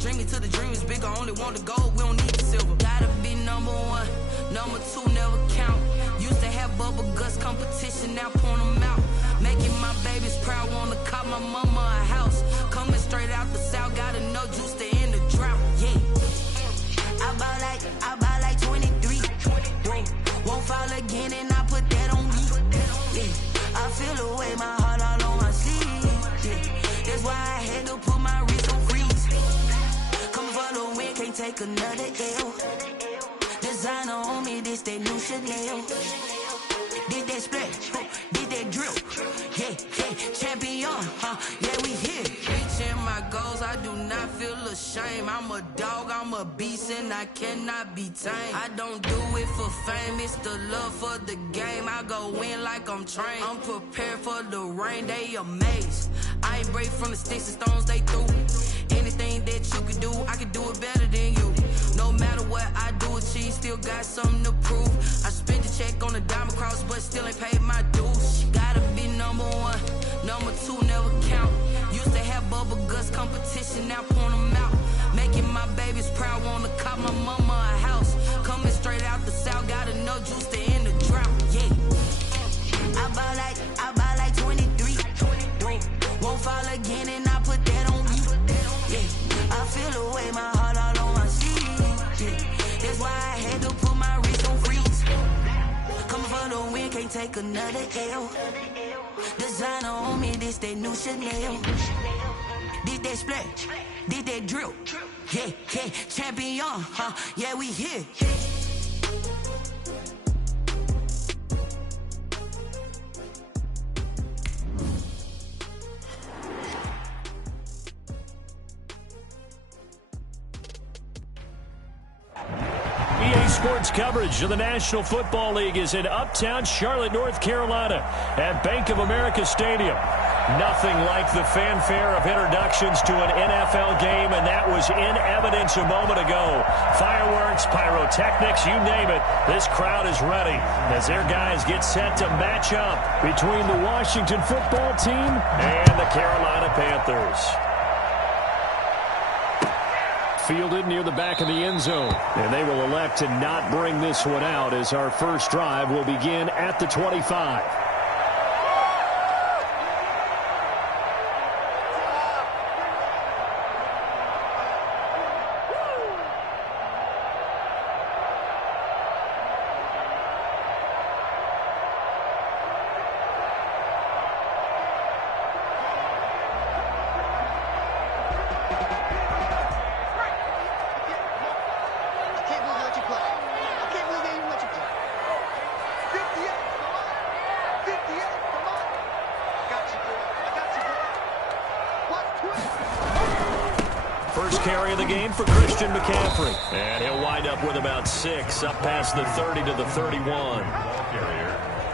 dreaming till the dream is bigger. Only want the gold, we don't need the silver. Gotta be number one, number two never count. Used to have bubble guts competition, now point them out. Making my babies proud, wanna cop my mama a house. Coming straight out the south, got enough juice to end the drought. Yeah, I buy like 23. Whoa. Won't fall again, and I put that on me. Yeah, I feel the way, my heart all on my sleeve. Yeah, that's why I had to put my wrist on freeze. Coming for the win, can't take another L. Designer on me, this that new Chanel. Did that split, did that drill. Yeah, champion, yeah, we here. Reaching my goals, I do not feel ashamed. I'm a dog, I'm a beast, and I cannot be tamed. I don't do it for fame, it's the love for the game. I go in like I'm trained. I'm prepared for the rain, they amazed. I ain't brave from the sticks and stones they threw. Anything that you can do, I can do it better than you. No matter what I do, achieve, still got something to prove. I spent the check on the diamond cross, but still ain't paid my dues. Gotta be number one, number two never count. Used to have bubble guts competition, now point them out. Making my babies proud, wanna cop my mama a house. Coming straight out the south, got enough juice to end the drought. Yeah, I buy like 23. Won't fall again, and I put that on me. Yeah, I feel the way, my heart all on my sleeve. Yeah, that's why I had to put my wrist on freeze. Coming for the win, can't take another L. Designer on me, this that new Chanel. Did that split, did that drill. Yeah, champion, yeah, we here. Sports coverage of the National Football League is in uptown Charlotte, North Carolina at Bank of America Stadium. Nothing like the fanfare of introductions to an NFL game, and that was in evidence a moment ago. Fireworks, pyrotechnics, you name it. This crowd is ready as their guys get set to match up between the Washington football team and the Carolina Panthers. Fielded near the back of the end zone. And they will elect to not bring this one out as our first drive will begin at the 25. First carry of the game for Christian McCaffrey. And he'll wind up with about 6, up past the 30 to the 31.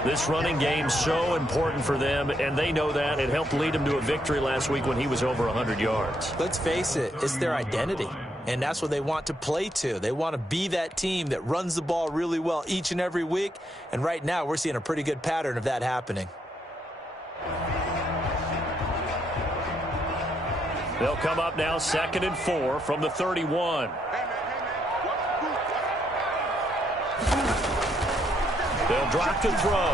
This running game's so important for them, and they know that. It helped lead them to a victory last week when he was over 100 yards. Let's face it, it's their identity. And that's what they want to play to. They want to be that team that runs the ball really well each and every week. And right now, we're seeing a pretty good pattern of that happening. They'll come up now 2nd and 4 from the 31. They'll drop to throw.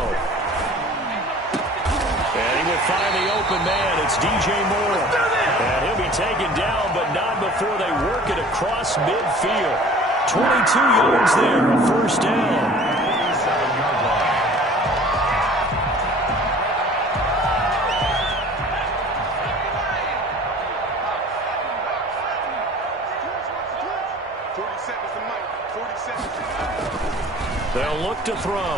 And he will find the open man. It's DJ Moore. And he'll be taken down, but not before they work it across midfield. 22 yards there, a first down. They'll look to throw. Over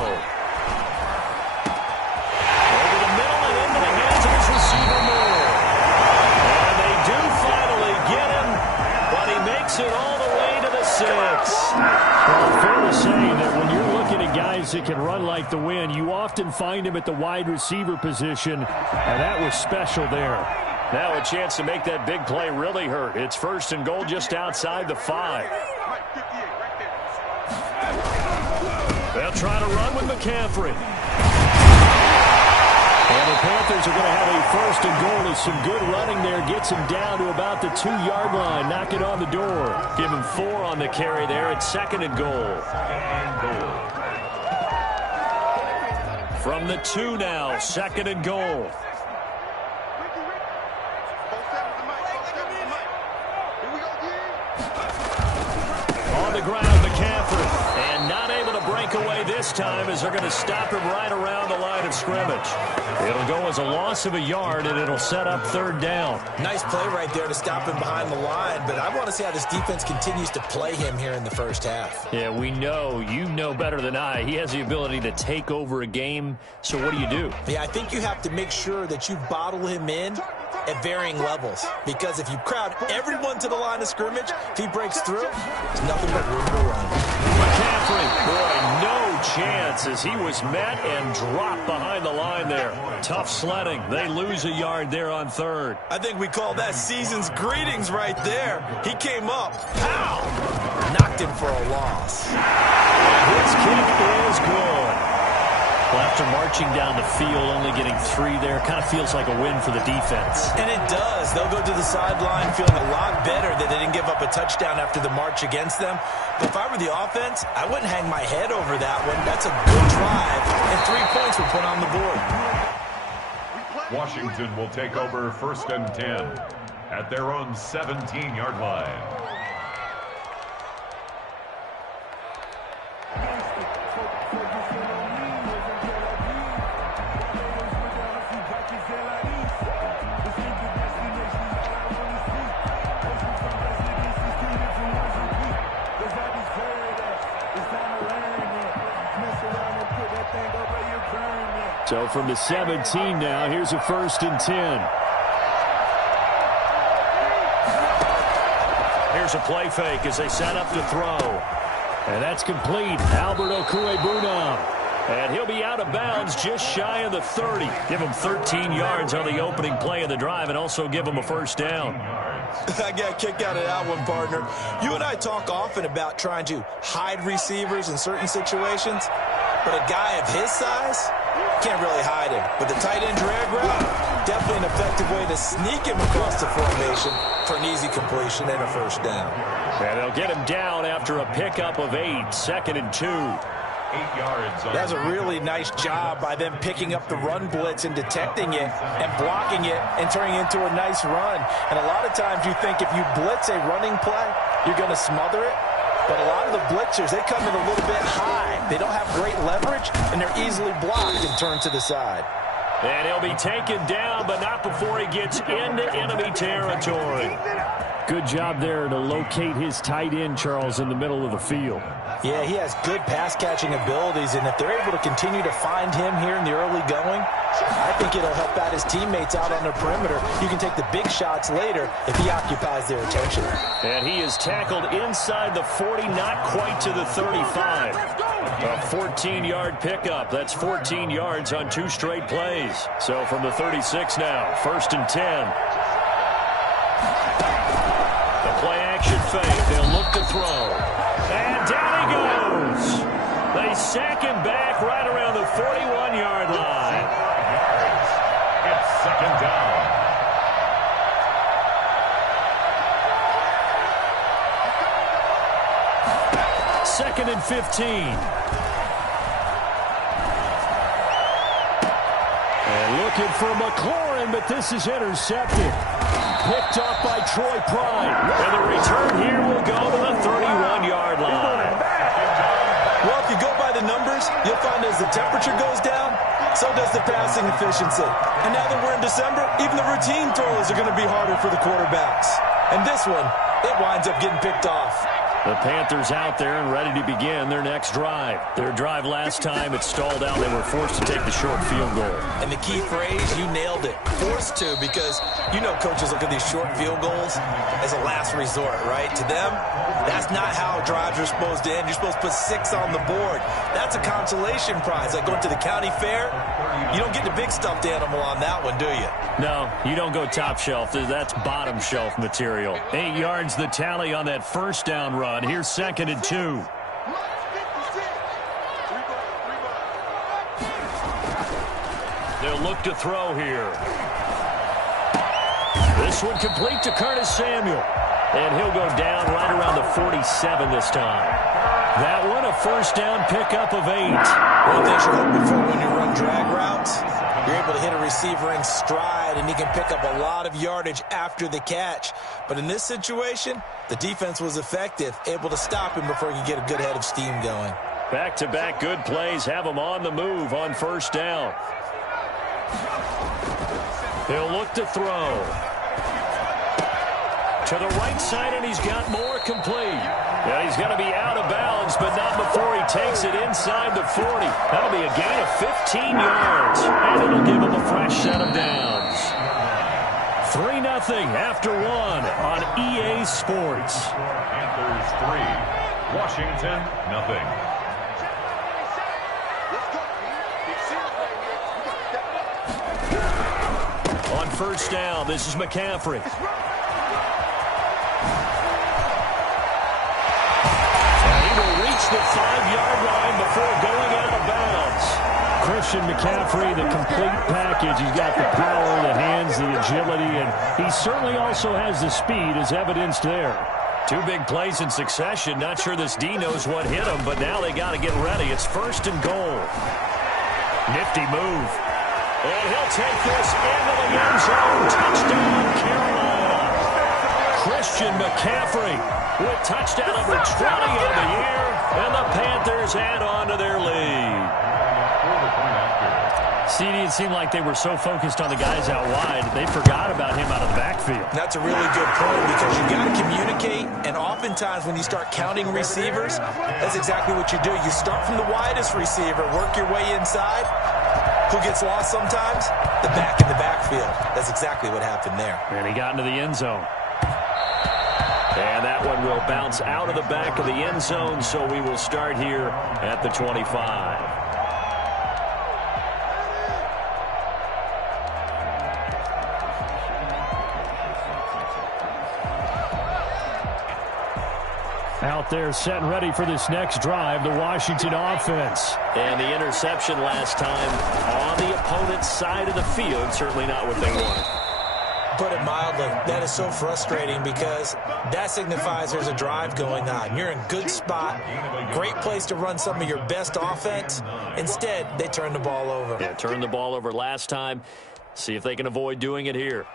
the middle and into the hands of his receiver Moore. And they do finally get him, but he makes it all the way to the 6. Well, fair to say that when you're looking at guys that can run like the wind, you often find him at the wide receiver position, and that was special there. Now a chance to make that big play really hurt. It's 1st and goal just outside the 5. They'll try to run with McCaffrey. And And the Panthers are going to have a first and goal as some good running there gets him down to about the 2-yard line. Knock it on the door. Give him 4 on the carry there. It's second and goal. From the 2 now, second and goal. On the ground, McCaffrey. And not able to break away this time as they're going to stop him right around the line of scrimmage. It'll go as a loss of a yard, and it'll set up third down. Nice play right there to stop him behind the line, but I want to see how this defense continues to play him here in the first half. Yeah, we know. You know better than I. He has the ability to take over a game, so what do? Yeah, I think you have to make sure that you bottle him in at varying levels, because if you crowd everyone to the line of scrimmage, if he breaks through, there's nothing but room to run. McCaffrey, boy, no chance as he was met and dropped behind the line there. Tough sledding. They lose a yard there on third. I think we call that season's greetings right there. He came up, pow, knocked him for a loss. His kick is good. Well, after marching down the field, only getting 3 there, kind of feels like a win for the defense. And it does. They'll go to the sideline feeling a lot better that they didn't give up a touchdown after the march against them. But if I were the offense, I wouldn't hang my head over that one. That's a good drive, and 3 points were put on the board. Washington will take over first and 10 at their own 17-yard line. So from the 17 now, here's a first and 10. Here's a play fake as they set up to throw. And that's complete. Albert Okwuegbunam. And he'll be out of bounds just shy of the 30. Give him 13 yards on the opening play of the drive and also give him a first down. I got a kick out of that one, partner. You and I talk often about trying to hide receivers in certain situations, but a guy of his size can't really hide him. But the tight end drag route, definitely an effective way to sneak him across the formation for an easy completion and a first down. And they'll get him down after a pickup of 8, second and 2. 8 yards. That's a really nice job by them picking up the run blitz and detecting it and blocking it and turning it into a nice run. And a lot of times you think if you blitz a running play, you're going to smother it. But a lot of the blitzers, they come in a little bit high. They don't have great leverage, and they're easily blocked and turned to the side. And he'll be taken down, but not before he gets into enemy territory. Good job there to locate his tight end, Charles, in the middle of the field. Yeah, he has good pass-catching abilities, and if they're able to continue to find him here in the early going, I think it'll help out his teammates out on the perimeter. You can take the big shots later if he occupies their attention. And he is tackled inside the 40, not quite to the 35. A 14-yard pickup. That's 14 yards on 2 straight plays. So from the 36 now, first and 10. The play-action fake. They'll look to throw. And down he goes. They sack him back right around the 41-yard line. It's second down. Second and 15. And looking for McLaurin, but this is intercepted. Picked up by Troy Pride. And the return here will go to the 31-yard line. Well, if you go by the numbers, you'll find as the temperature goes down, so does the passing efficiency. And now that we're in December, even the routine throws are going to be harder for the quarterbacks. And this one, it winds up getting picked off. The Panthers out there and ready to begin their next drive. Their drive last time, it stalled out. They were forced to take the short field goal. And the key phrase, you nailed it. Forced to, because you know coaches look at these short field goals as a last resort, right? To them, that's not how drives are supposed to end. You're supposed to put 6 on the board. That's a consolation prize. Like going to the county fair, you don't get the big stuffed animal on that one, do you? No, you don't go top shelf. That's bottom shelf material. 8 yards the tally on that first down run. Here's second and 2. They'll He'll look to throw here. This one complete to Curtis Samuel. And he'll go down right around the 47 this time. That one, a first down pickup of 8. One thing you're hoping for when you run drag routes, you're able to hit a receiver in stride, and he can pick up a lot of yardage after the catch. But in this situation, the defense was effective, able to stop him before he could get a good head of steam going. Back-to-back good plays have him on the move on first down. He'll look to throw. To the right side, and he's got more complete. Yeah, he's going to be out of bounds, but not before he takes it inside the 40. That'll be a gain of 15 yards, and it'll give him a fresh set of downs. 3-0 after 1 on EA Sports. Panthers 3, Washington 0. On first down, this is McCaffrey. The 5-yard line before going out of bounds. Christian McCaffrey, the complete package. He's got the power, the hands, the agility, and he certainly also has the speed as evidenced there. 2 big plays in succession. Not sure this D knows what hit him, but now they got to get ready. It's first and goal. Nifty move. And he'll take this into the end zone. Touchdown, Carolina. Christian McCaffrey with touchdown number 20 of the year. And the Panthers add on to their lead. CD, it seemed like they were so focused on the guys out wide, they forgot about him out of the backfield. That's a really good point because you got to communicate, and oftentimes when you start counting receivers, that's exactly what you do. You start from the widest receiver, work your way inside. Who gets lost sometimes? The back in the backfield. That's exactly what happened there. And he got into the end zone. And that one will bounce out of the back of the end zone, so we will start here at the 25. Out there set and ready for this next drive, the Washington offense. And the interception last time on the opponent's side of the field, certainly not what they wanted. Put it mildly, that is so frustrating because that signifies there's a drive going on. You're in a good spot, great place to run some of your best offense. Instead, they turn the ball over. Yeah, turned the ball over last time. See if they can avoid doing it here.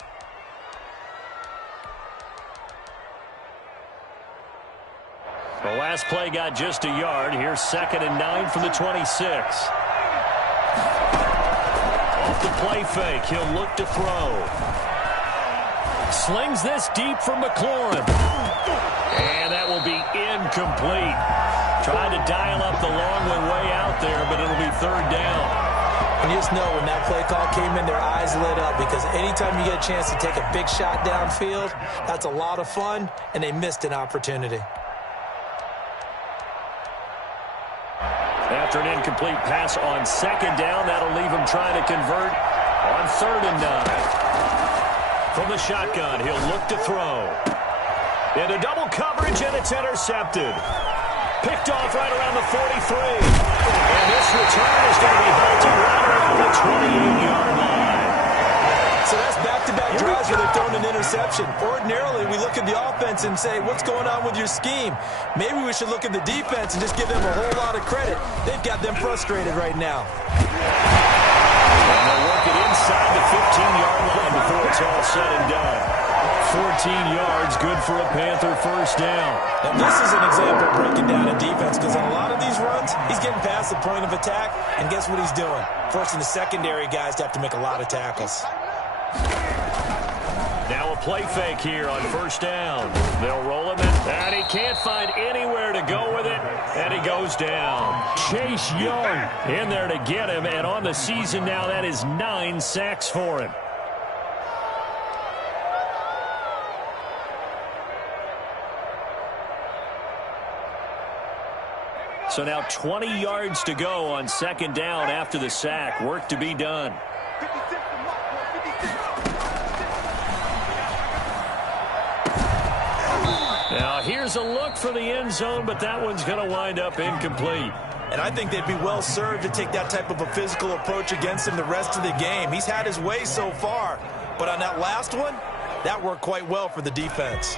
The last play got just a yard. Here's 2nd and 9 from the 26. Off the play fake, he'll look to throw. Slings this deep for McLaurin. And that will be incomplete. Tried to dial up the long way out there, but it'll be 3rd down. And you just know when that play call came in, their eyes lit up because anytime you get a chance to take a big shot downfield, that's a lot of fun, and they missed an opportunity. After an incomplete pass on 2nd down, that'll leave him trying to convert on 3rd and 9. From the shotgun, he'll look to throw. Into double coverage, and it's intercepted. Picked off right around the 43. And this return is going to be halted right around the 28-yard line. So that's back-to-back drives where they've thrown an interception. Ordinarily, we look at the offense and say, what's going on with your scheme? Maybe we should look at the defense and just give them a whole lot of credit. They've got them frustrated right now. And they'll work it inside the 15-yard line before it's all said and done. 14 yards, good for a Panther first down. Now, this is an example of breaking down a defense because on a lot of these runs, he's getting past the point of attack, and guess what he's doing? Forcing the secondary guys to have to make a lot of tackles. Now a play fake here on first down. They'll roll him in, and he can't find anywhere to go with it, and he goes down. Chase Young in there to get him, and on the season now, that is 9 sacks for him. So now 20 yards to go on 2nd down after the sack. Work to be done. Now here's a look for the end zone, but that one's going to wind up incomplete. And I think they'd be well served to take that type of a physical approach against him the rest of the game. He's had his way so far, but on that last one, that worked quite well for the defense.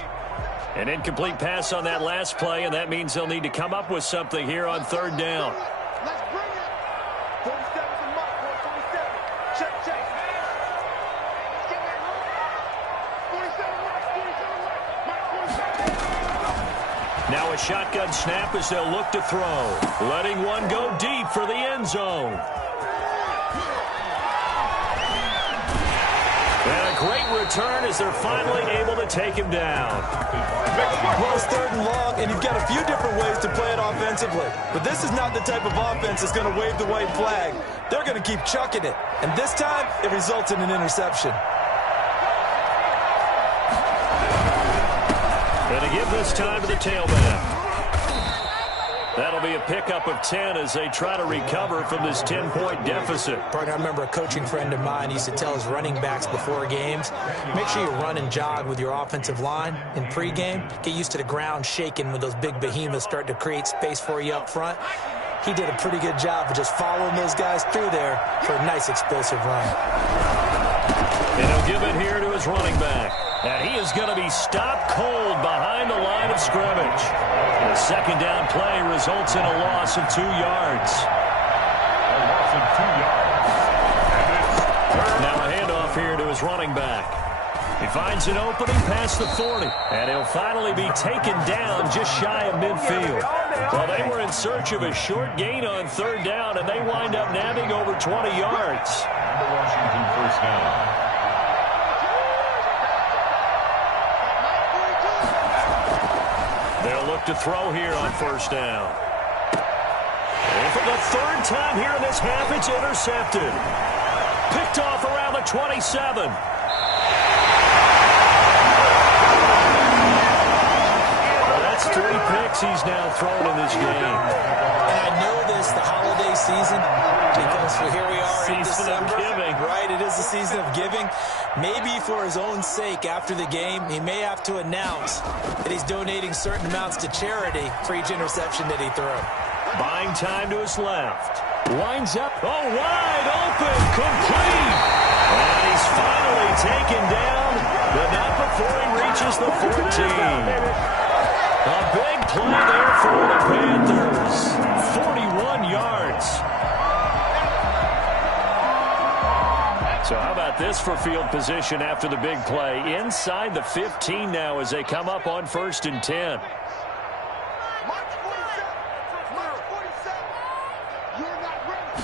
An incomplete pass on that last play, and that means they'll need to come up with something here on third down. Let's bring it. 47's a mark, 47. Check, check. Get that. 47 mark, 47 mark, mark 47. Now a shotgun snap as they'll look to throw. Letting one go deep for the end zone. And a great return as they're finally able to take him down. Well, it's third and long, and you've got a few different ways to play it offensively. But this is not the type of offense that's going to wave the white flag. They're going to keep chucking it. And this time, it results in an interception. And to give this time to the tailback. That'll be a pickup of 10 as they try to recover from this 10-point deficit. Partner, I remember a coaching friend of mine used to tell his running backs before games, make sure you run and jog with your offensive line in pregame. Get used to the ground shaking when those big behemoths start to create space for you up front. He did a pretty good job of just following those guys through there for a nice explosive run. And he'll give it here to his running back. And he is going to be stopped cold behind the line of scrimmage. The second down play results in a loss of 2 yards. A loss of 2 yards. Now a handoff here to his running back. He finds an opening past the 40. And he'll finally be taken down just shy of midfield. Well, they were in search of a short gain on third down, and they wind up nabbing over 20 yards. And the Washington first down. They'll look to throw here on first down. And for the third time here in this half, it's intercepted. Picked off around the 27. Well, that's 3 picks he's now thrown in this game. And I know this, the holiday season, because here we are in Season of December. giving. Right, it is the season of giving. Maybe for his own sake after the game, he may have to announce that he's donating certain amounts to charity for each interception that he threw. Buying time to his left. Winds up. Oh, wide open. Complete. And he's finally taken down, but not before he reaches the 14. A big play there for the Panthers. 41 yards. So how about this for field position after the big play? Inside the 15 now as they come up on 1st and 10. Mark 47. Mark 47. You're not ready.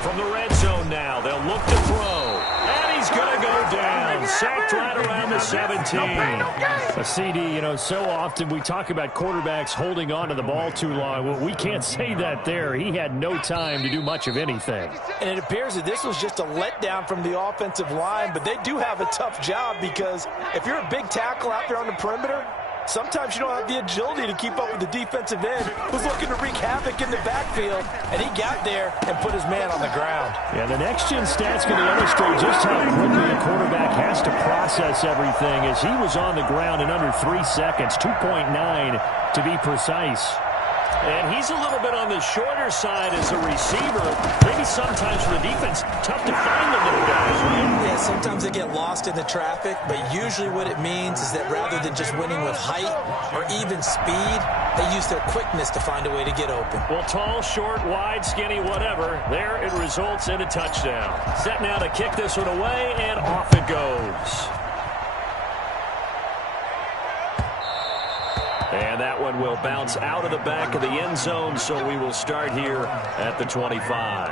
From the red zone now, they'll look to throw. And he's going to go down. Sacked right around the 17. A CD, you know, so often we talk about quarterbacks holding on to the ball too long. Well, we can't say that there. He had no time to do much of anything. And it appears that this was just a letdown from the offensive line, but they do have a tough job because if you're a big tackle out there on the perimeter, sometimes you don't have the agility to keep up with the defensive end who's looking to wreak havoc in the backfield, and he got there and put his man on the ground. Yeah, the next-gen stats going to illustrate just how quickly a quarterback has to process everything as he was on the ground in under 3 seconds, 2.9 to be precise. And he's a little bit on the shorter side as a receiver. Maybe sometimes for the defense, tough to find the little guys, right? Yeah, sometimes they get lost in the traffic, but usually what it means is that rather than just winning with height or even speed, they use their quickness to find a way to get open. Well, tall, short, wide, skinny, whatever, there it results in a touchdown. Set now to kick this one away, and off it goes. And that one will bounce out of the back of the end zone, so we will start here at the 25.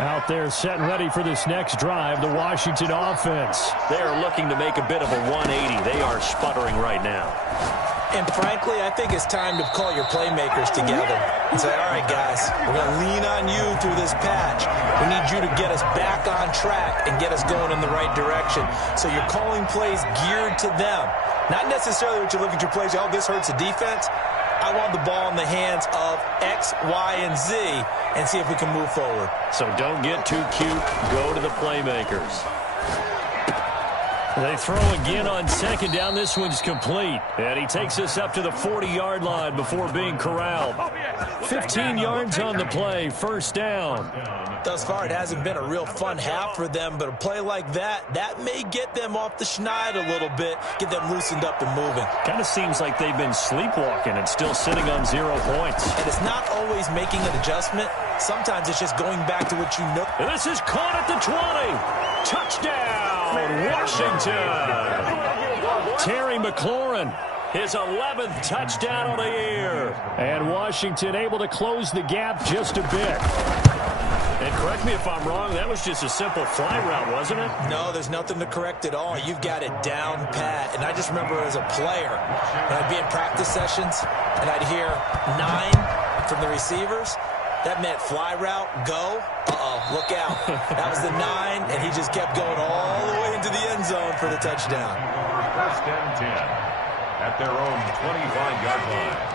Out there set and ready for this next drive, the Washington offense. They are looking to make a bit of a 180. They are sputtering right now. And frankly, I think it's time to call your playmakers together and say, all right, guys, we're going to lean on you through this patch. We need you to get us back on track and get us going in the right direction. So you're calling plays geared to them. Not necessarily what you look at your plays, oh, this hurts the defense. I want the ball in the hands of X, Y, and Z and see if we can move forward. So don't get too cute. Go to the playmakers. They throw again on second down. This one's complete. And he takes us up to the 40-yard line before being corralled. 15 yards on the play, first down. Thus far, it hasn't been a real fun half for them, but a play like that may get them off the schneid a little bit, get them loosened up and moving. Kind of seems like they've been sleepwalking and still sitting on 0 points. And it's not always making an adjustment. Sometimes it's just going back to what you know. And this is caught at the 20. Touchdown, Washington. Terry McLaurin, his 11th touchdown of the year. And Washington able to close the gap just a bit. And correct me if I'm wrong, that was just a simple fly route, wasn't it? No, there's nothing to correct at all. You've got it down pat. And I just remember as a player, when I'd be in practice sessions and I'd hear 9 from the receivers, that meant fly route, go. Look out. That was the 9, and he just kept going all the way into the end zone for the touchdown. First and 10 at their own 25-yard line.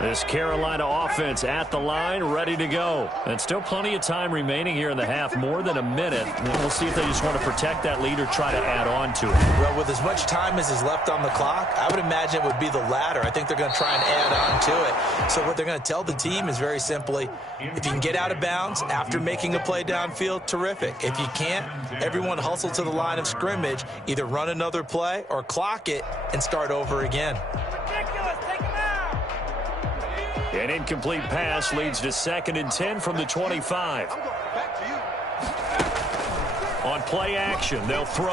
This Carolina offense at the line, ready to go. And still plenty of time remaining here in the half, more than a minute. And we'll see if they just want to protect that lead or try to add on to it. Well, with as much time as is left on the clock, I would imagine it would be the latter. I think they're going to try and add on to it. So what they're going to tell the team is very simply, if you can get out of bounds after making a play downfield, terrific. If you can't, everyone hustle to the line of scrimmage, either run another play or clock it and start over again. An incomplete pass leads to 2nd and 10 from the 25. On play action, they'll throw.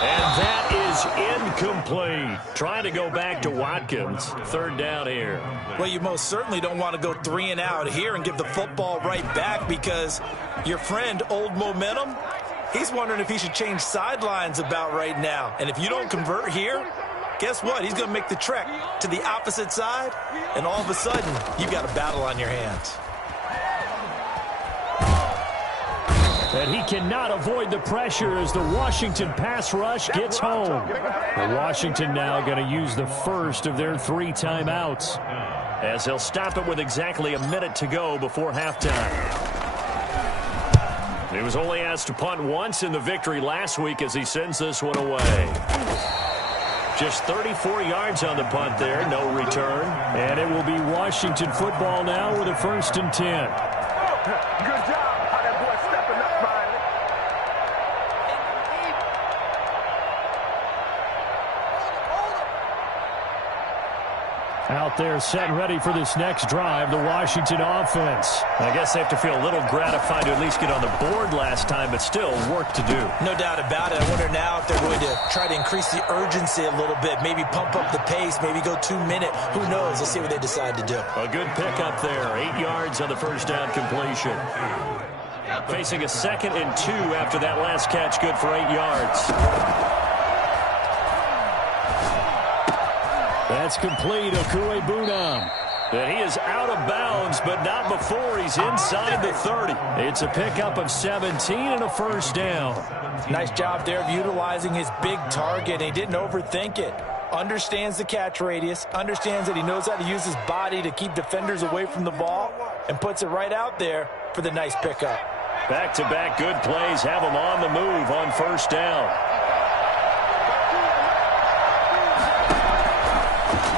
And that is incomplete. Trying to go back to Watkins. 3rd down here. Well, you most certainly don't want to go 3 and out here and give the football right back, because your friend, Old Momentum, he's wondering if he should change sidelines about right now. And if you don't convert here, guess what? He's going to make the trek to the opposite side, and all of a sudden, you've got a battle on your hands. And he cannot avoid the pressure as the Washington pass rush gets home. And Washington now going to use the first of their 3 timeouts, as they'll stop it with exactly a minute to go before halftime. He was only asked to punt once in the victory last week as he sends this one away. Just 34 yards on the punt there, no return. And it will be Washington football now with a 1st and 10. Good job. How that boy stepping up, Riley. Out there set and ready for this next drive, the Washington offense. I guess they have to feel a little gratified to at least get on the board last time, but still work to do. No doubt about it. I wonder now if they're going to try to increase the urgency a little bit, maybe pump up the pace, maybe go 2-minute. Who knows? Let's see what they decide to do. A good pickup there. 8 yards on the first down completion. Facing a 2nd and 2 after that last catch, good for 8 yards. That's complete, Okuebunam. And he is out of bounds, but not before he's inside the 30. It's a pickup of 17 and a 1st down. Nice job there of utilizing his big target. He didn't overthink it. Understands the catch radius, understands that he knows how to use his body to keep defenders away from the ball, and puts it right out there for the nice pickup. Back-to-back good plays have him on the move on 1st down.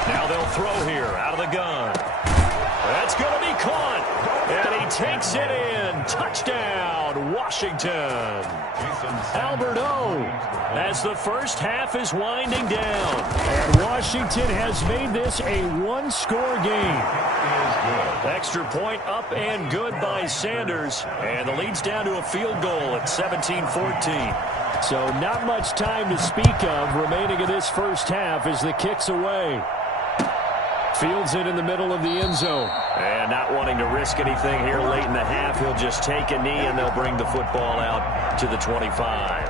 Now they'll throw here out of the gun. That's going to be caught. And he takes it in. Touchdown, Washington. Albert O, as the first half is winding down. And Washington has made this a 1-score game. Extra point up and good by Sanders. And the lead's down to a field goal at 17-14. So not much time to speak of remaining in this first half as the kick's away. Fields it in the middle of the end zone. And not wanting to risk anything here late in the half, he'll just take a knee and they'll bring the football out to the 25.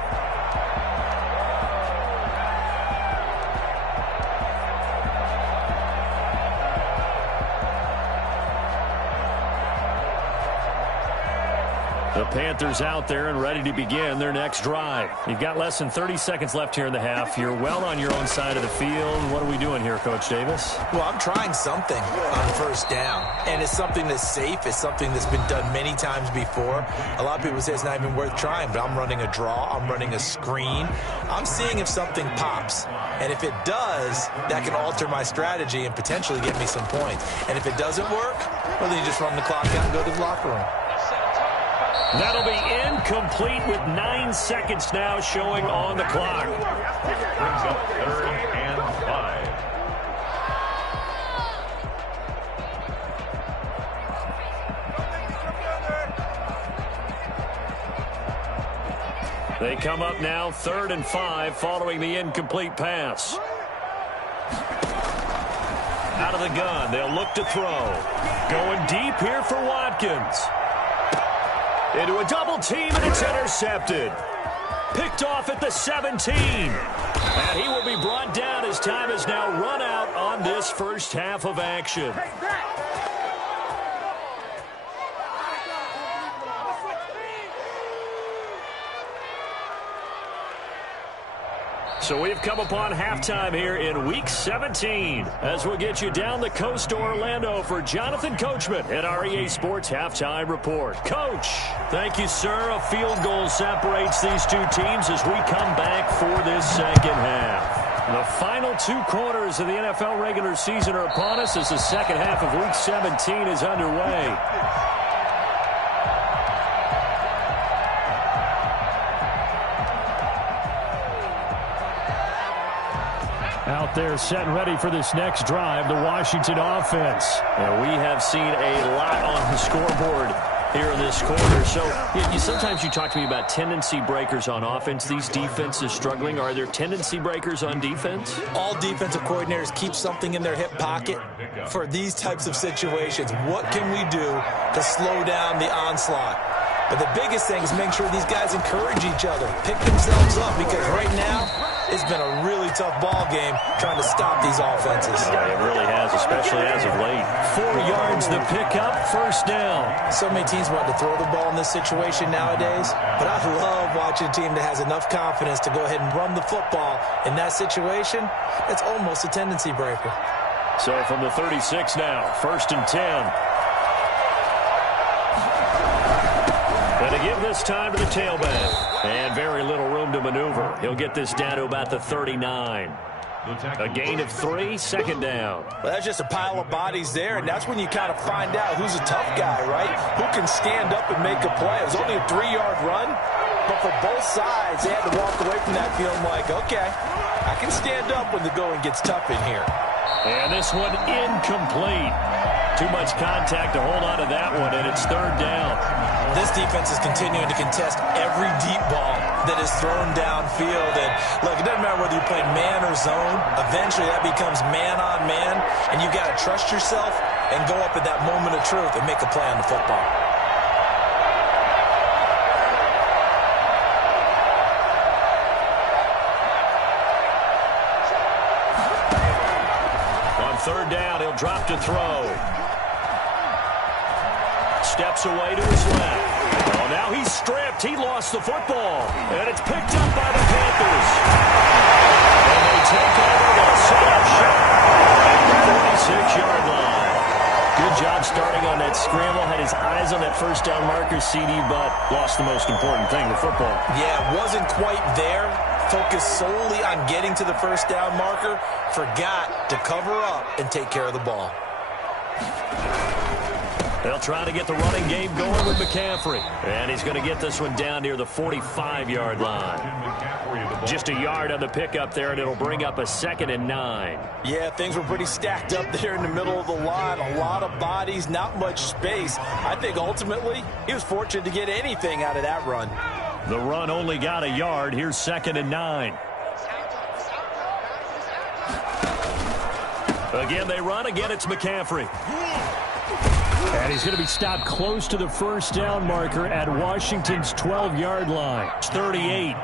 The Panthers out there and ready to begin their next drive. You've got less than 30 seconds left here in the half. You're well on your own side of the field. What are we doing here, Coach Davis? Well, I'm trying something on first down, and it's something that's safe. It's something that's been done many times before. A lot of people say it's not even worth trying, but I'm running a draw. I'm running a screen. I'm seeing if something pops, and if it does, that can alter my strategy and potentially get me some points. And if it doesn't work, well, then you just run the clock out and go to the locker room. That'll be incomplete with 9 seconds now showing on the clock. Brings up 3rd and 5. They come up now 3rd and 5 following the incomplete pass. Out of the gun, they'll look to throw. Going deep here for Watkins. Into a double team, and it's intercepted. Picked off at the 17. And he will be brought down as time has now run out on this first half of action. So we've come upon halftime here in Week 17 as we'll get you down the coast to Orlando for Jonathan Coachman at our EA Sports Halftime Report. Coach, thank you, sir. A field goal separates these two teams as we come back for this second half. The final 2 quarters of the NFL regular season are upon us as the second half of Week 17 is underway. Out there set and ready for this next drive, the Washington offense. And we have seen a lot on the scoreboard here in this quarter. So sometimes you talk to me about tendency breakers on offense. These defenses struggling. Are there tendency breakers on defense? All defensive coordinators keep something in their hip pocket for these types of situations. What can we do to slow down the onslaught? But the biggest thing is make sure these guys encourage each other, pick themselves up, because right now it's been a really tough ball game trying to stop these offenses. Yeah, it really has, especially as of late. 4 yards the pickup, first down. So many teams want to throw the ball in this situation nowadays, but I love watching a team that has enough confidence to go ahead and run the football in that situation. It's almost a tendency breaker. So from the 36 now, 1st and 10. And to give this time to the tailback. And very little room to maneuver. He'll get this down to about the 39. A gain of 3, second down. Well, that's just a pile of bodies there, and that's when you kind of find out who's a tough guy, right? Who can stand up and make a play. It was only a 3-yard run, but for both sides, they had to walk away from that feeling like, okay, I can stand up when the going gets tough in here. And this one incomplete. Too much contact to hold on to that one, and it's 3rd down. This defense is continuing to contest every deep ball that is thrown downfield. And look, it doesn't matter whether you play man or zone. Eventually, that becomes man on man, and you've got to trust yourself and go up at that moment of truth and make a play on the football. On 3rd down, he'll drop to throw. Steps away to his left. Oh, now he's stripped. He lost the football. And it's picked up by the Panthers. And they take over. They'll set up shop at the 46-yard line. Good job starting on that scramble. Had his eyes on that first down marker, CD, but lost the most important thing, the football. Yeah, wasn't quite there. Focused solely on getting to the first down marker. Forgot to cover up and take care of the ball. They'll try to get the running game going with McCaffrey. And he's going to get this one down near the 45-yard line. Just a yard on the pickup there, and it'll bring up a 2nd and 9. Yeah, things were pretty stacked up there in the middle of the line. A lot of bodies, not much space. I think ultimately he was fortunate to get anything out of that run. The run only got a yard. Here's 2nd and 9. Again, they run. Again, it's McCaffrey. And he's going to be stopped close to the first down marker at Washington's 12-yard line. It's 38.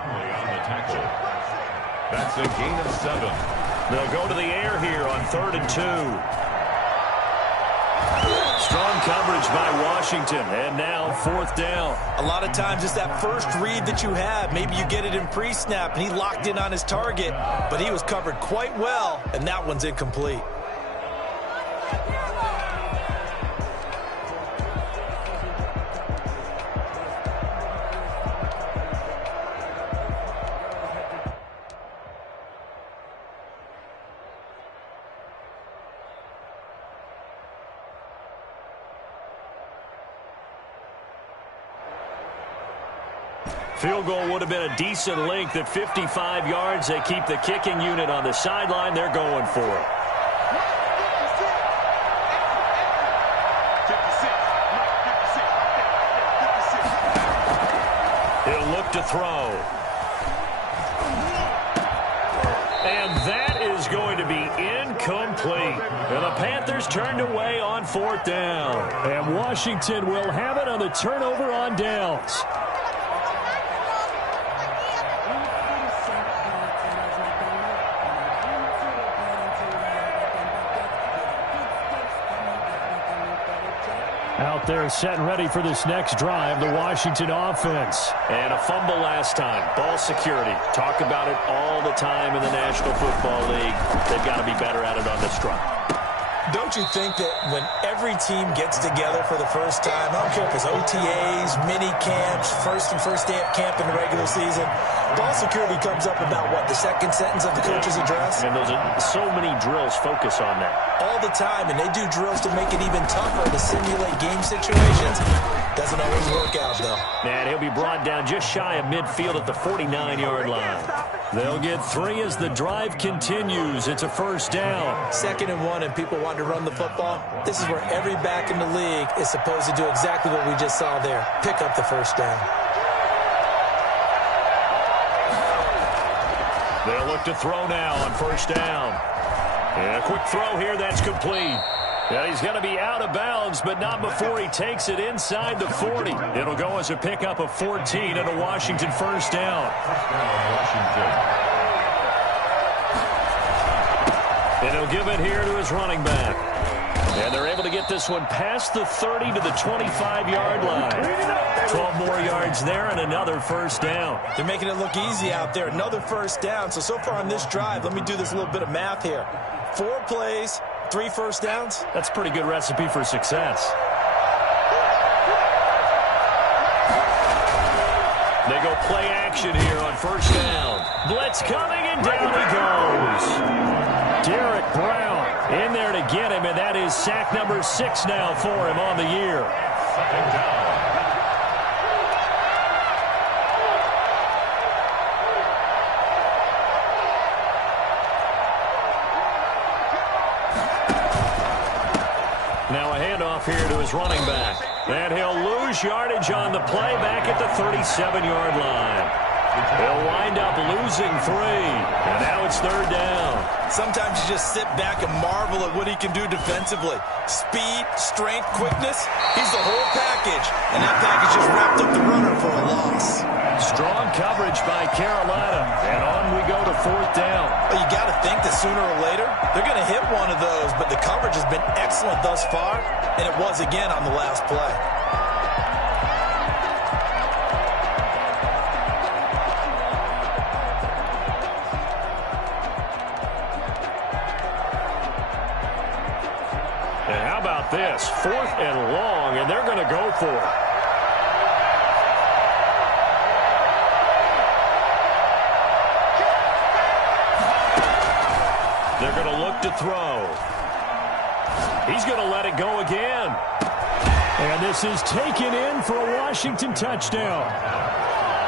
That's a gain of 7. They'll go to the air here on 3rd and 2. Strong coverage by Washington, and now fourth down. A lot of times it's that first read that you have. Maybe you get it in pre-snap, and he locked in on his target, but he was covered quite well, and that one's incomplete. Field goal would have been a decent length at 55 yards. They keep the kicking unit on the sideline. They're going for it. He'll look to throw. And that is going to be incomplete. And the Panthers turned away on fourth down. And Washington will have it on the turnover on downs. Out there set and ready for this next drive, the Washington offense. And a fumble last time. Ball security. Talk about it all the time in the National Football League. They've got to be better at it on this drive. Don't you think that when every team gets together for the first time, I don't care if it's OTAs, mini camps, first day of camp in the regular season, ball security comes up about what, the second sentence of the coach's address? And those are so many drills focus on that. All the time, and they do drills to make it even tougher to simulate game situations. Doesn't always work out, though. And he'll be brought down just shy of midfield at the 49-yard line. They'll get 3 as the drive continues. It's a first down. 2nd and 1, and people want to run the football. This is where every back in the league is supposed to do exactly what we just saw there. Pick up the first down. They'll look to throw now on first down. And a quick throw here, that's complete. And he's going to be out of bounds, but not before he takes it inside the 40. It'll go as a pickup of 14 and a Washington first down. And he'll give it here to his running back. And they're able to get this one past the 30 to the 25-yard line. 12 more yards there and another first down. They're making it look easy out there. Another first down. So far on this drive, let me do this little bit of math here. 4 plays, 3 first downs. That's a pretty good recipe for success. They go play action here on first down. Blitz coming, and down he goes. Derek Brown in there to get him, and that is sack number 6 now for him on the year. Second down. Now a handoff here to his running back. And he'll lose yardage on the play back at the 37-yard line. He'll wind up losing 3. And now it's 3rd down. Sometimes you just sit back and marvel at what he can do defensively. Speed, strength, quickness. He's the whole package. And that package just wrapped up the runner for a loss. Strong coverage by Carolina. And on we go to 4th down. Well, you got to think that sooner or later, they're going to hit one of those. But the coverage has been excellent thus far. And it was again on the last play. And how about this? 4th and long, and they're going to go for it. They're going to look to throw. He's going to let it go again. And this is taken in for a Washington touchdown.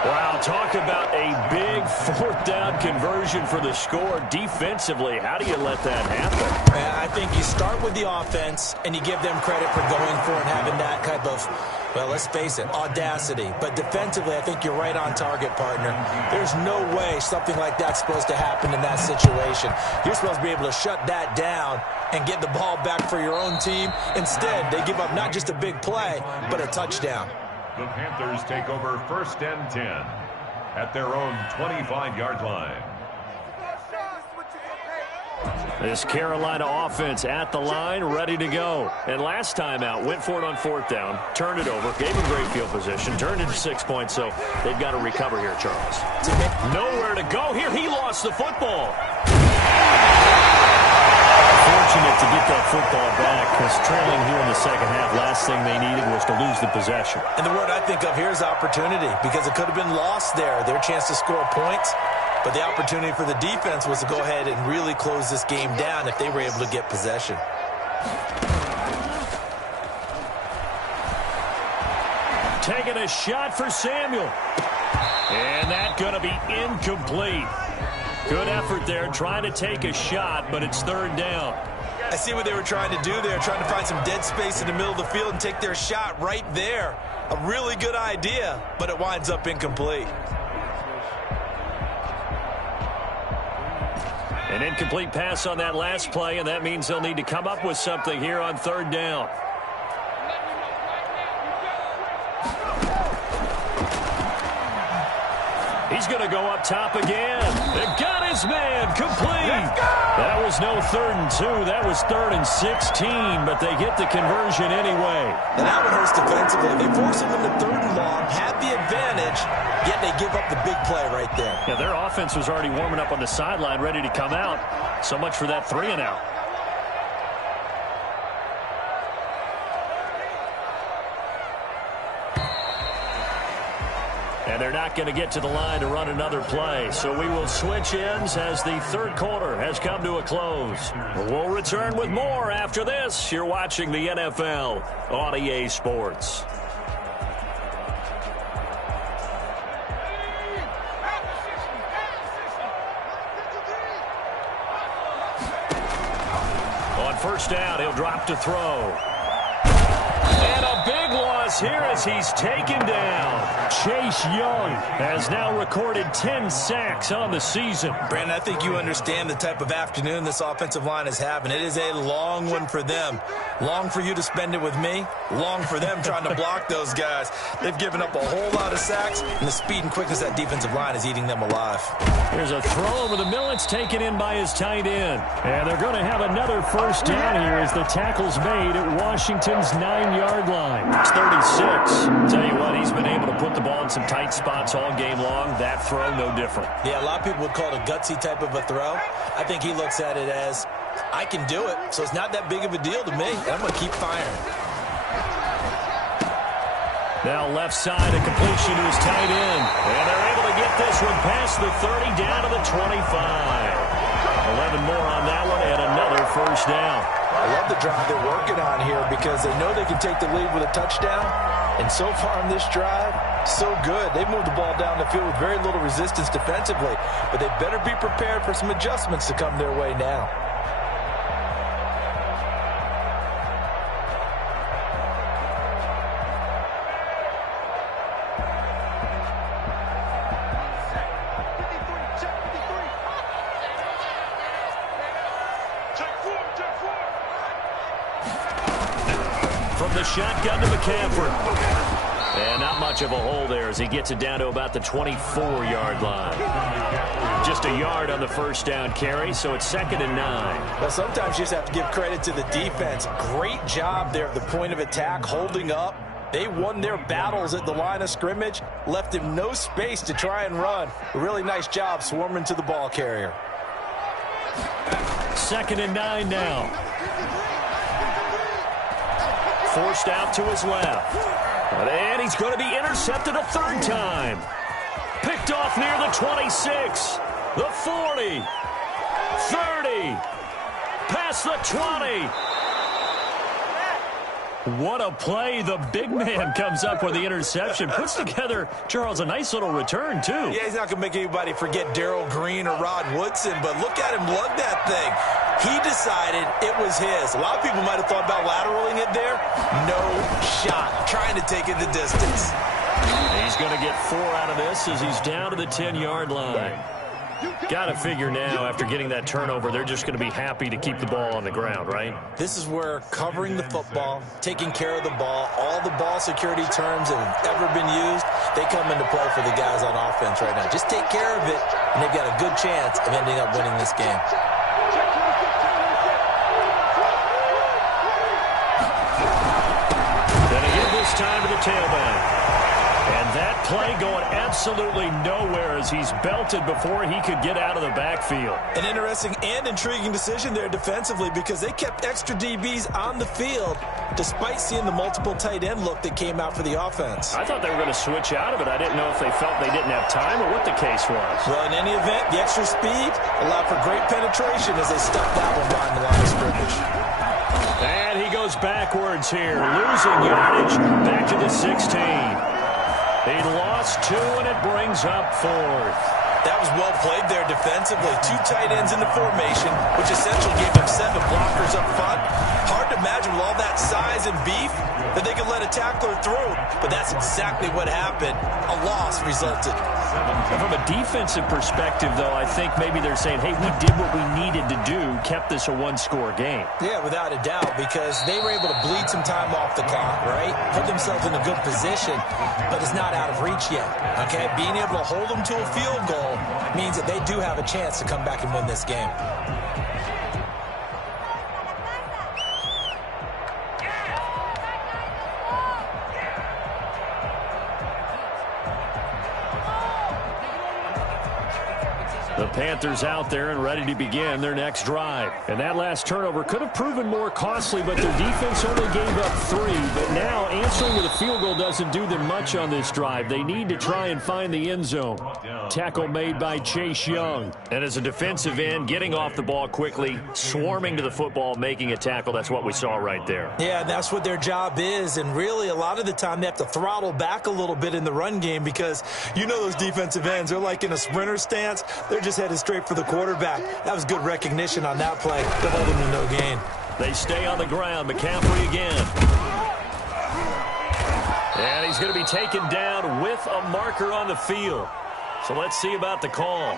Wow, talk about a big 4th down conversion for the score. Defensively, how do you let that happen? I think you start with the offense, and you give them credit for going for and having that type of, well, let's face it, audacity. But defensively, I think you're right on target, partner. There's no way something like that's supposed to happen in that situation. You're supposed to be able to shut that down and get the ball back for your own team. Instead, they give up not just a big play, but a touchdown. The Panthers take over 1st and 10 at their own 25-yard line. This Carolina offense at the line, ready to go. And last time out, went for it on 4th down, turned it over, gave them great field position, turned it to 6 points, so they've got to recover here, Charles. Nowhere to go here. He lost the football. Fortunate to get that football back, because trailing here in the second half, last thing they needed was to lose the possession. And the word I think of here is opportunity, because it could have been lost there, their chance to score points. But the opportunity for the defense was to go ahead and really close this game down if they were able to get possession. Taking a shot for Samuel. And that's going to be incomplete. Good effort there, trying to take a shot, but it's 3rd down. I see what they were trying to do there, trying to find some dead space in the middle of the field and take their shot right there. A really good idea, but it winds up incomplete. An incomplete pass on that last play, and that means they'll need to come up with something here on 3rd down. He's going to go up top again. They got his man complete. That was no 3rd and 2. That was 3rd and 16, but they get the conversion anyway. And that one hurts defensively. They force him into 3rd and long, had the advantage, yet they give up the big play right there. Yeah, their offense was already warming up on the sideline, ready to come out. So much for that 3 and out. And they're not going to get to the line to run another play. So we will switch ends as the 3rd quarter has come to a close. We'll return with more after this. You're watching the NFL on EA Sports. On 1st down, he'll drop to throw. And a big loss here as he's taken down. Chase Young has now recorded 10 sacks on the season. Brandon, I think you understand the type of afternoon this offensive line is having. It is a long one for them. Long for you to spend it with me. Long for them trying to block those guys. They've given up a whole lot of sacks, and the speed and quickness of that defensive line is eating them alive. Here's a throw over the middle. It's taken in by his tight end. And they're going to have another 1st down here as the tackle's made at Washington's 9-yard line. It's 36. Tell you what, he's been able to put the ball in some tight spots all game long. That throw, no different. Yeah, a lot of people would call it a gutsy type of a throw. I think he looks at it as, I can do it, so it's not that big of a deal to me. I'm going to keep firing. Now left side, a completion to his tight end. And they're able to get this one past the 30, down to the 25. 11 more on that one, and another 1st down. I love the drive they're working on here because they know they can take the lead with a touchdown. And so far in this drive, so good. They've moved the ball down the field with very little resistance defensively. But they better be prepared for some adjustments to come their way now. From the shotgun to McCaffrey. And not much of a hole there as he gets it down to about the 24-yard line. Just a yard on the 1st down carry, so it's 2nd and 9. Well, sometimes you just have to give credit to the defense. Great job there at the point of attack, holding up. They won their battles at the line of scrimmage, left him no space to try and run. A really nice job swarming to the ball carrier. 2nd and 9 now. Forced out to his left. And he's going to be intercepted a 3rd time. Picked off near the 26, the 40, 30, past the 20. What a play. The big man comes up with the interception. Puts together, Charles, a nice little return, too. Yeah, he's not going to make anybody forget Darrell Green or Rod Woodson, but look at him lug that thing. He decided it was his. A lot of people might have thought about lateraling it there. No shot. Trying to take it the distance. He's going to get 4 out of this as he's down to the 10-yard line. Got to figure now, after getting that turnover, they're just going to be happy to keep the ball on the ground, right? This is where covering the football, taking care of the ball, all the ball security terms that have ever been used, they come into play for the guys on offense right now. Just take care of it, and they've got a good chance of ending up winning this game. This time to the tailback. And that play going absolutely nowhere as he's belted before he could get out of the backfield. An interesting and intriguing decision there defensively because they kept extra DBs on the field despite seeing the multiple tight end look that came out for the offense. I thought they were going to switch out of it. I didn't know if they felt they didn't have time or what the case was. Well, in any event, the extra speed allowed for great penetration as they stuffed that one behind the line of scrimmage. And he goes backwards here, losing yardage back to the 16. He lost 2, and it brings up 4th. That was well played there defensively. 2 tight ends in the formation, which essentially gave them 7 blockers up front. Hard to imagine with all that size and beef that they could let a tackler through, but that's exactly what happened. A loss resulted. And from a defensive perspective, though, I think maybe they're saying, hey, we did what we needed to do, kept this a one-score game. Yeah, without a doubt, because they were able to bleed some time off the clock, right? Put themselves in a good position, but it's not out of reach yet, okay? Being able to hold them to a field goal means that they do have a chance to come back and win this game. The Panthers out there and ready to begin their next drive. And that last turnover could have proven more costly, but their defense only gave up 3. But now answering with a field goal doesn't do them much on this drive. They need to try and find the end zone. Tackle made by Chase Young. And as a defensive end, getting off the ball quickly, swarming to the football, making a tackle. That's what we saw right there. Yeah, that's what their job is. And really, a lot of the time, they have to throttle back a little bit in the run game because you know those defensive ends, they're like in a sprinter stance. They're just headed straight for the quarterback. That was good recognition on that play. They'll hold him to no gain. They stay on the ground. McCaffrey again. And he's going to be taken down with a marker on the field. So let's see about the call.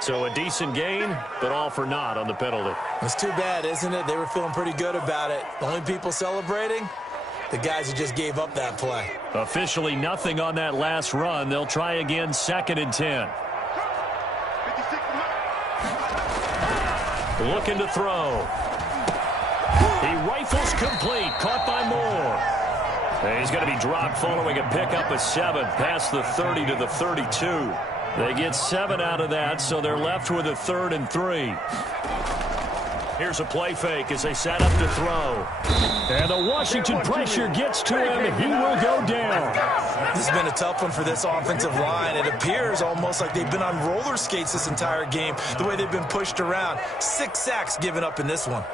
So a decent gain, but all for naught on the penalty. It's too bad, isn't it? They were feeling pretty good about it. The only people celebrating, the guys who just gave up that play. Officially nothing on that last run. They'll try again, 2nd and 10. Looking to throw. He rifles complete. Caught by Moore. And he's going to be dropped following a pickup of 7 past the 30 to the 32. They get 7 out of that, so they're left with a 3rd and 3. Here's a play fake as they set up to throw. And the Washington pressure gets to him. He will go down. This has been a tough one for this offensive line. It appears almost like they've been on roller skates this entire game, the way they've been pushed around. 6 sacks given up in this one.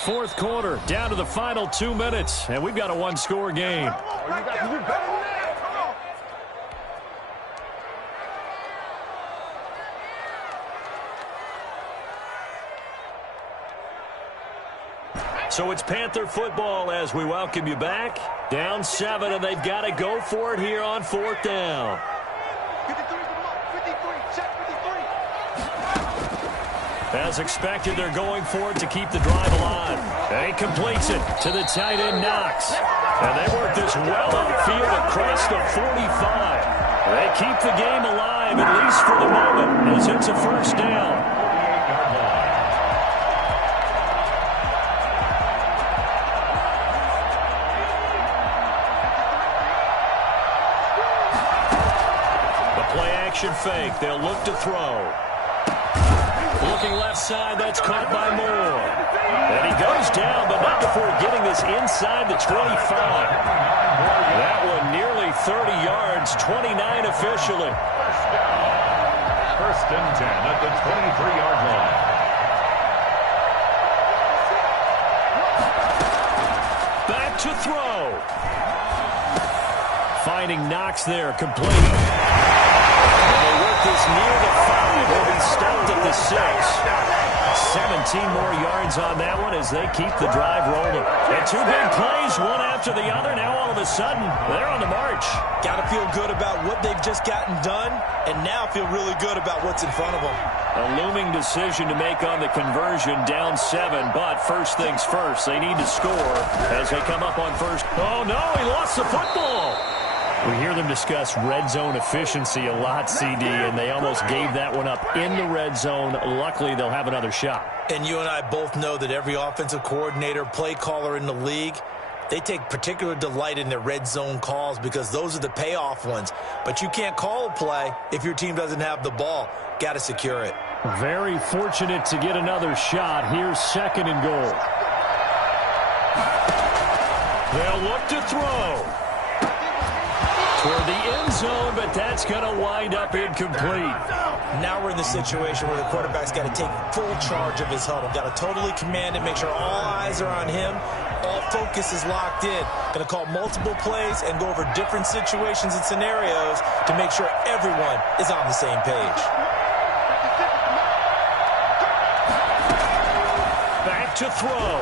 Fourth quarter, down to the final 2 minutes, and we've got a one-score game. So it's Panther football as we welcome you back. Down 7, and they've got to go for it here on 4th down. As expected, they're going for it to keep the drive alive. And he completes it to the tight end, Knox. And they work this well upfield across the 45. They keep the game alive, at least for the moment, as it's a 1st down. The play-action fake. They'll look to throw. Looking left side, that's caught by Moore. And he goes down, but not before getting this inside the 25. That one nearly 30 yards, 29 officially. 1st and 10 at the 23-yard line. Back to throw. Finding Knox there, complete. This near the 5, will be stopped at the 6. 17 more yards on that one as they keep the drive rolling. And two big plays, one after the other. Now all of a sudden, they're on the march. Got to feel good about what they've just gotten done, and now feel really good about what's in front of them. A looming decision to make on the conversion, down 7. But first things first, they need to score as they come up on first. Oh, no, he lost the football. We hear them discuss red zone efficiency a lot, CD, and they almost gave that one up in the red zone. Luckily, they'll have another shot. And you and I both know that every offensive coordinator, play caller in the league, they take particular delight in their red zone calls because those are the payoff ones. But you can't call a play if your team doesn't have the ball. Got to secure it. Very fortunate to get another shot. Here's 2nd and goal. They'll look to throw toward the end zone, but that's going to wind up incomplete. Now we're in the situation where the quarterback's got to take full charge of his huddle. Got to totally command it, make sure all eyes are on him. All focus is locked in. Going to call multiple plays and go over different situations and scenarios to make sure everyone is on the same page. Back to throw.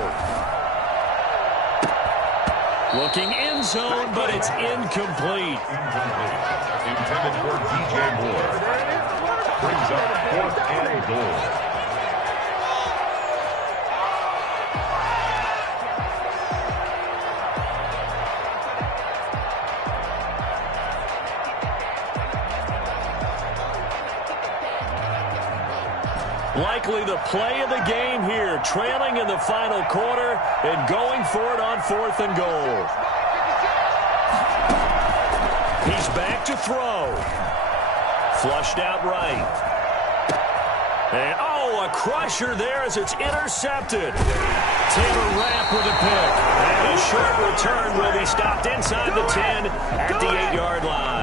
Looking end zone, but it's incomplete. Intended for DJ Moore. Brings up 4th and goal. Likely the play of the game here, trailing in the final quarter and going for it on 4th and goal. He's back to throw. Flushed out right. And, oh, a crusher there as it's intercepted. Taylor Rapp with a pick. And a short return will be stopped inside the 10 at the 8-yard line.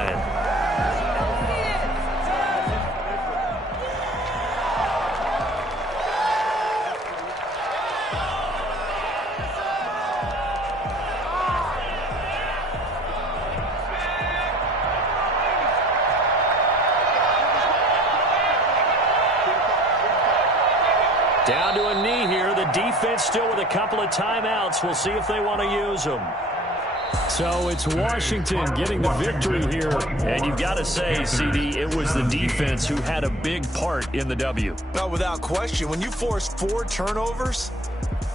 Down to a knee here. The defense still with a couple of timeouts. We'll see if they want to use them. So it's Washington getting the victory here. And you've got to say, CD, it was the defense who had a big part in the W. No, without question. When you force 4 turnovers,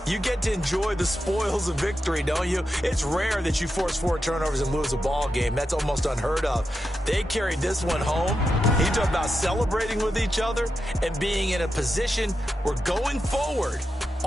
you get to enjoy the spoils of victory, don't you? It's rare that you force 4 turnovers and lose a ball game. That's almost unheard of. They carried this one home. You talk about celebrating with each other and being in a position where going forward,